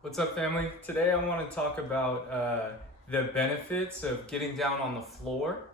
What's up, family? Today I want to talk about the benefits of getting down on the floor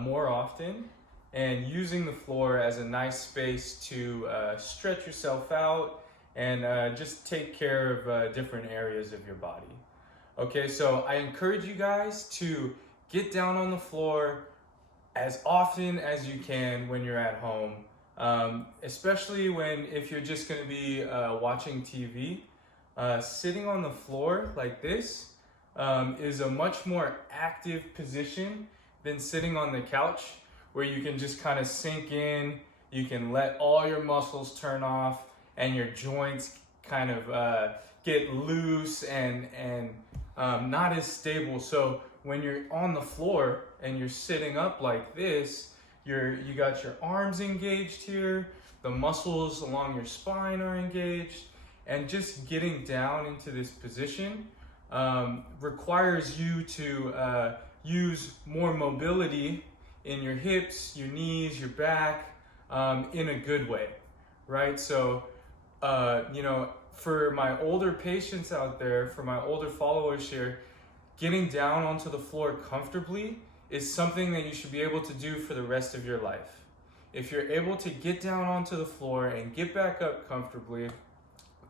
more often and using the floor as a nice space to stretch yourself out and just take care of different areas of your body. Okay, so I encourage you guys to get down on the floor as often as you can when you're at home, especially if you're just going to be watching TV. Sitting on the floor like this is a much more active position than sitting on the couch, where you can just kind of sink in, you can let all your muscles turn off, and your joints kind of get loose and not as stable. So when you're on the floor and you're sitting up like this, you got your arms engaged here, the muscles along your spine are engaged, and just getting down into this position requires you to use more mobility in your hips, your knees, your back, in a good way, right? So, for my older patients out there, for my older followers here, getting down onto the floor comfortably is something that you should be able to do for the rest of your life. If you're able to get down onto the floor and get back up comfortably,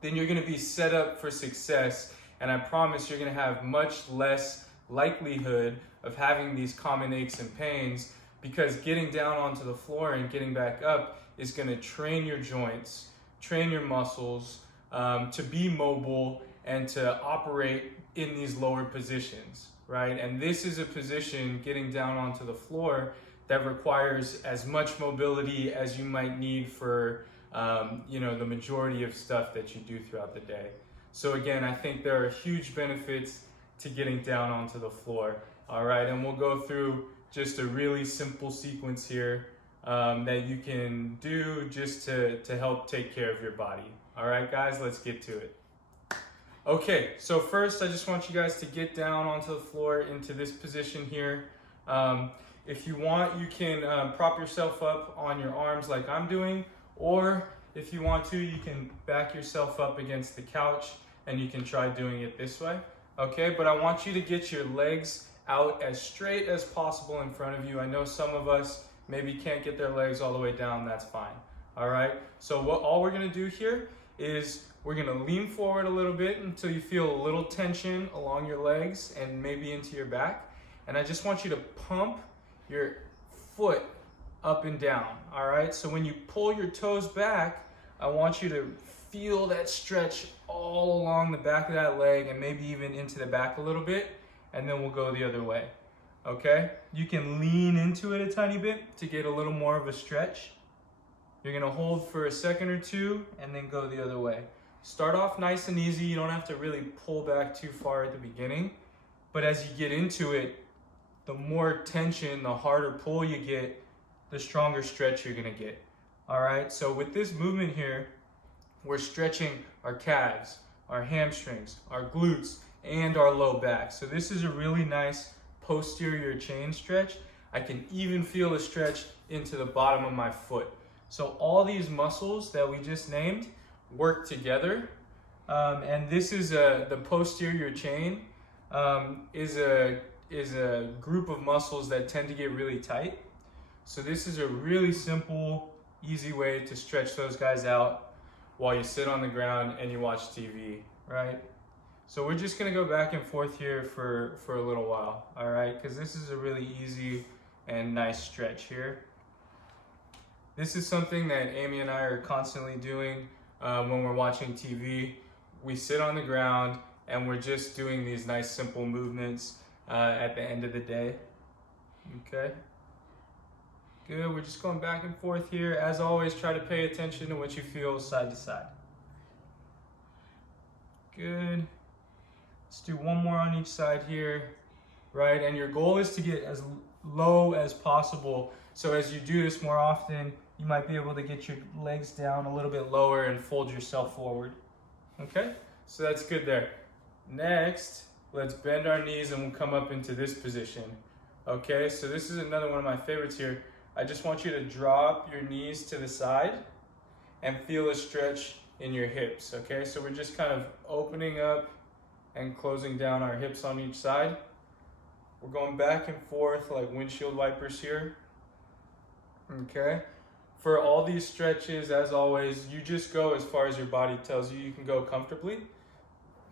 then you're going to be set up for success. And I promise you're going to have much less likelihood of having these common aches and pains, because getting down onto the floor and getting back up is going to train your joints, train your muscles to be mobile and to operate in these lower positions, right? And this is a position, getting down onto the floor, that requires as much mobility as you might need for the majority of stuff that you do throughout the day. So again, I think there are huge benefits to getting down onto the floor. All right, and we'll go through just a really simple sequence here that you can do just to help take care of your body. All right, guys, let's get to it. Okay, so first I just want you guys to get down onto the floor into this position here. If you want, you can prop yourself up on your arms like I'm doing, or if you want to, you can back yourself up against the couch and you can try doing it this way. Okay, but I want you to get your legs out as straight as possible in front of you. I know some of us maybe can't get their legs all the way down, that's fine. All right, so all we're gonna do here is we're gonna lean forward a little bit until you feel a little tension along your legs and maybe into your back. And I just want you to pump your foot up and down. All right, so when you pull your toes back, I want you to feel that stretch all along the back of that leg and maybe even into the back a little bit, and then we'll go the other way. Okay, you can lean into it a tiny bit to get a little more of a stretch. You're gonna hold for a second or two and then go the other way. Start off nice and easy. You don't have to really pull back too far at the beginning, but as you get into it, the more tension, the harder pull you get, the stronger stretch you're gonna get. All right, so with this movement here, we're stretching our calves, our hamstrings, our glutes, and our low back. So this is a really nice posterior chain stretch. I can even feel a stretch into the bottom of my foot. So all these muscles that we just named work together. And this is the posterior chain is a group of muscles that tend to get really tight. So this is a really simple, easy way to stretch those guys out while you sit on the ground and you watch TV, right? So we're just gonna go back and forth here for a little while, all right? Because this is a really easy and nice stretch here. This is something that Amy and I are constantly doing when we're watching TV. We sit on the ground and we're just doing these nice simple movements at the end of the day, okay? Good, we're just going back and forth here. As always, try to pay attention to what you feel side to side. Good. Let's do one more on each side here, right? And your goal is to get as low as possible. So as you do this more often, you might be able to get your legs down a little bit lower and fold yourself forward. Okay, so that's good there. Next, let's bend our knees and we'll come up into this position. Okay, so this is another one of my favorites here. I just want you to drop your knees to the side and feel a stretch in your hips, okay? So we're just kind of opening up and closing down our hips on each side. We're going back and forth like windshield wipers here. Okay. For all these stretches, as always, you just go as far as your body tells you you can go comfortably.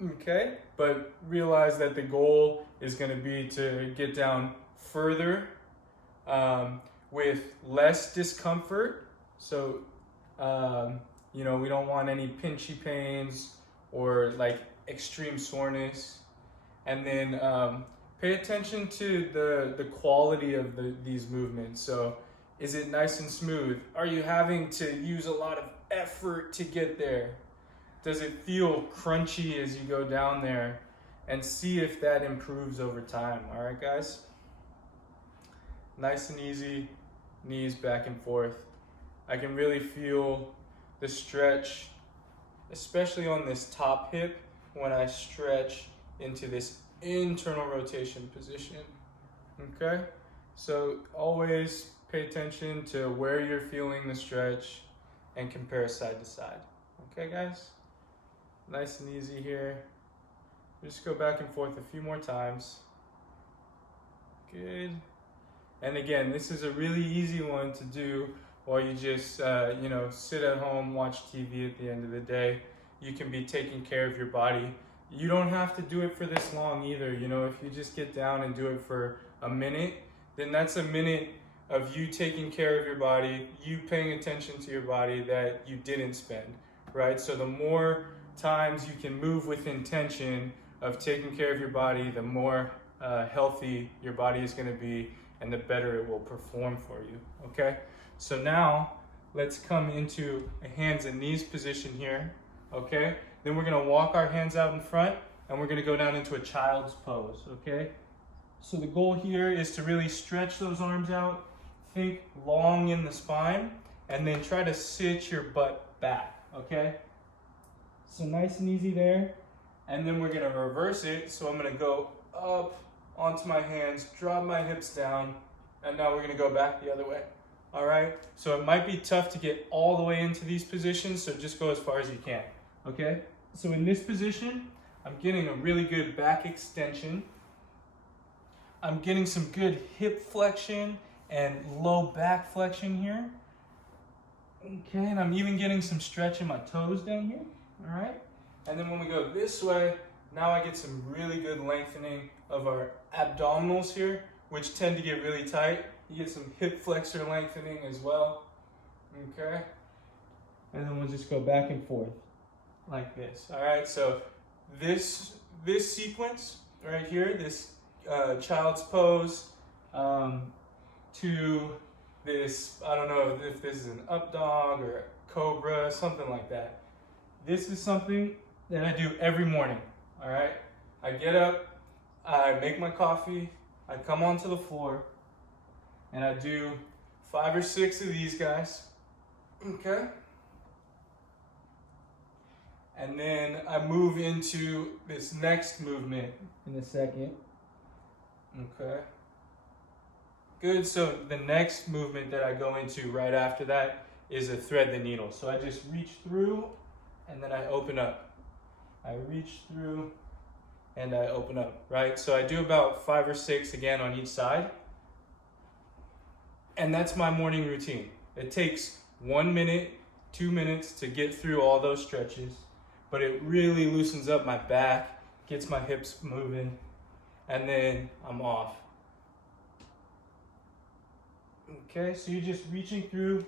Okay. But realize that the goal is going to be to get down further with less discomfort. So, we don't want any pinchy pains or like extreme soreness. And then pay attention to the quality of these movements. So is it nice and smooth? Are you having to use a lot of effort to get there? Does it feel crunchy as you go down there? And see if that improves over time. All right, guys? Nice and easy, knees back and forth. I can really feel the stretch, especially on this top hip when I stretch into this internal rotation position. Okay? So always pay attention to where you're feeling the stretch and compare side to side. Okay, guys? Nice and easy here. Just go back and forth a few more times. Good. And again, this is a really easy one to do while you just, sit at home, watch TV at the end of the day. You can be taking care of your body. You don't have to do it for this long either. If you just get down and do it for a minute, then that's a minute of you taking care of your body, you paying attention to your body that you didn't spend, right? So the more times you can move with intention of taking care of your body, the more healthy your body is going to be and the better it will perform for you, okay? So now let's come into a hands and knees position here, okay? Then we're gonna walk our hands out in front and we're gonna go down into a child's pose, okay? So the goal here is to really stretch those arms out, think long in the spine, and then try to sit your butt back, okay? So nice and easy there. And then we're gonna reverse it. So I'm gonna go up onto my hands, drop my hips down, and now we're gonna go back the other way. All right, so it might be tough to get all the way into these positions, so just go as far as you can, okay? So in this position, I'm getting a really good back extension. I'm getting some good hip flexion and low back flexion here. Okay, and I'm even getting some stretch in my toes down here, all right? And then when we go this way, now I get some really good lengthening of our abdominals here, which tend to get really tight. You get some hip flexor lengthening as well, okay? And then we'll just go back and forth like this, all right? So this sequence right here, this child's pose to this, I don't know if this is an up dog or a cobra, something like that. This is something that I do every morning, all right? I get up, I make my coffee, I come onto the floor, and I do 5 or 6 of these guys, okay? And then I move into this next movement in a second, okay? Good, so the next movement that I go into right after that is a thread the needle. So I just reach through and then I open up. I reach through and I open up, right? So I do about 5 or 6 again on each side. And that's my morning routine. It takes 1 minute, 2 minutes to get through all those stretches, but it really loosens up my back, gets my hips moving, and then I'm off. Okay, so you're just reaching through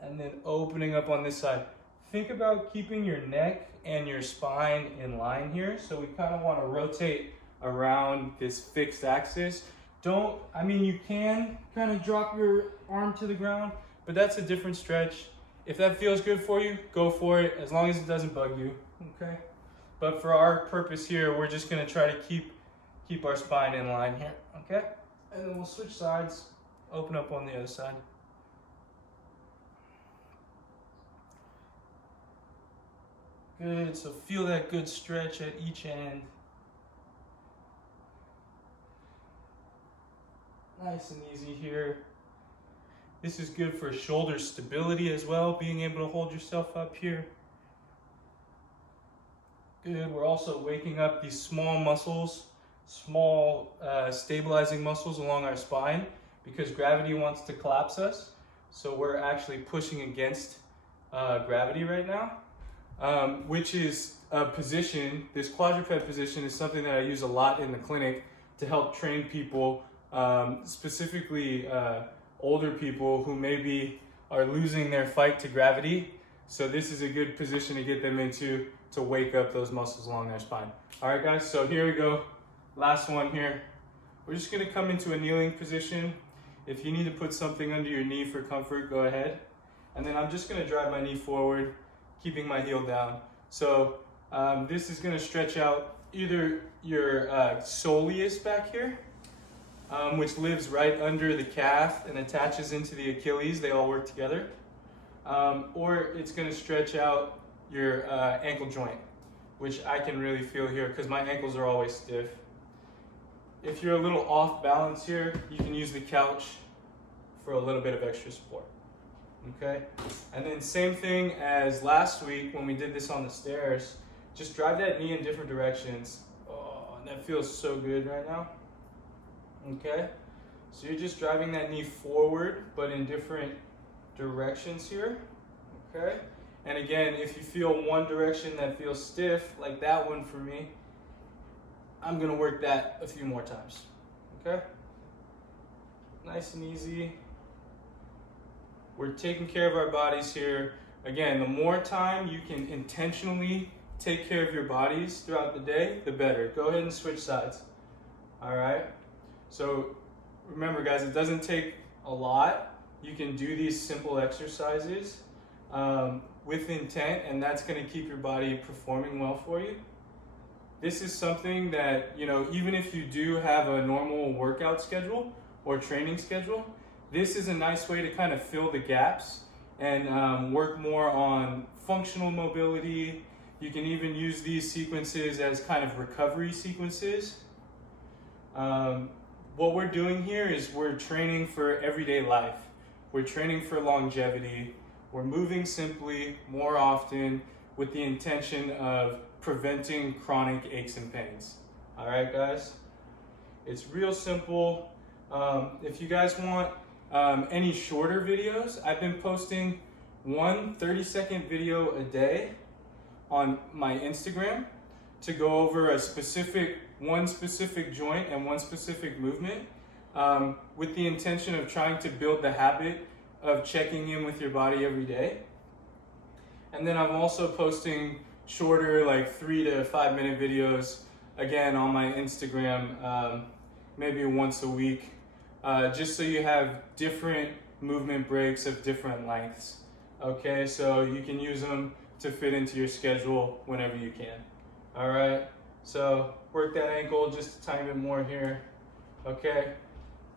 and then opening up on this side. Think about keeping your neck and your spine in line here. So we kind of want to rotate around this fixed axis. You can kind of drop your arm to the ground, but that's a different stretch. If that feels good for you, go for it, as long as it doesn't bug you, okay? But for our purpose here, we're just gonna try to keep our spine in line here, okay? And then we'll switch sides, open up on the other side. Good, so feel that good stretch at each end. Nice and easy here. This is good for shoulder stability as well, being able to hold yourself up here. Good. We're also waking up these small muscles, small stabilizing muscles along our spine because gravity wants to collapse us. So we're actually pushing against gravity right now, which is a position, this quadruped position is something that I use a lot in the clinic to help train people, specifically older people who maybe are losing their fight to gravity. So this is a good position to get them into to wake up those muscles along their spine. All right, guys, so here we go. Last one here. We're just gonna come into a kneeling position. If you need to put something under your knee for comfort, go ahead. And then I'm just gonna drive my knee forward, keeping my heel down. So this is gonna stretch out either your soleus back here, which lives right under the calf and attaches into the Achilles. They all work together. Or it's gonna stretch out your ankle joint, which I can really feel here because my ankles are always stiff. If you're a little off balance here, you can use the couch for a little bit of extra support. Okay? And then same thing as last week when we did this on the stairs, just drive that knee in different directions. Oh, and that feels so good right now. Okay? So you're just driving that knee forward, but in different directions here. Okay? And again, if you feel one direction that feels stiff, like that one for me, I'm gonna work that a few more times. Okay? Nice and easy. We're taking care of our bodies here. Again, the more time you can intentionally take care of your bodies throughout the day, the better. Go ahead and switch sides. All right? So remember, guys, it doesn't take a lot. You can do these simple exercises with intent, and that's going to keep your body performing well for you. This is something that, you know, even if you do have a normal workout schedule or training schedule, this is a nice way to kind of fill the gaps and work more on functional mobility. You can even use these sequences as kind of recovery sequences. What we're doing here is we're training for everyday life. We're training for longevity. We're moving simply more often with the intention of preventing chronic aches and pains. All right, guys? It's real simple. If you guys want any shorter videos, I've been posting one 30-second video a day on my Instagram to go over one specific joint and one specific movement with the intention of trying to build the habit of checking in with your body every day. And then I'm also posting shorter, like 3 to 5 minute videos, again on my Instagram, maybe once a week, just so you have different movement breaks of different lengths. Okay, so you can use them to fit into your schedule whenever you can. All right, so work that ankle just a tiny bit more here. Okay,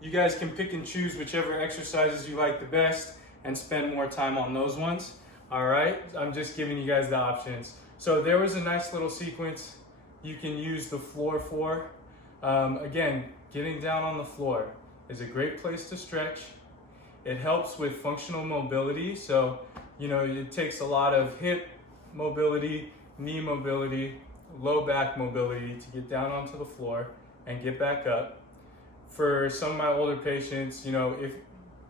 you guys can pick and choose whichever exercises you like the best and spend more time on those ones. All right, I'm just giving you guys the options. So there was a nice little sequence you can use the floor for. Again, getting down on the floor is a great place to stretch. It helps with functional mobility. So, you know, it takes a lot of hip mobility, knee mobility, low back mobility to get down onto the floor and get back up. For some of my older patients, you know, if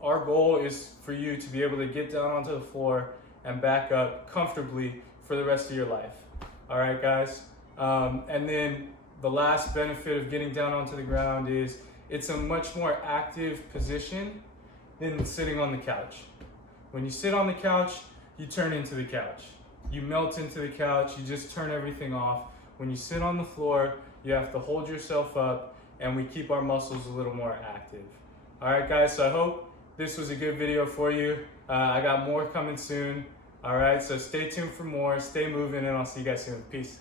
our goal is for you to be able to get down onto the floor and back up comfortably for the rest of your life. All right, guys? And then the last benefit of getting down onto the ground is it's a much more active position than sitting on the couch. When you sit on the couch, you turn into the couch. You melt into the couch, you just turn everything off. When you sit on the floor, you have to hold yourself up, and we keep our muscles a little more active. All right, guys, so I hope this was a good video for you. I got more coming soon. All right, so stay tuned for more, stay moving, and I'll see you guys soon. Peace.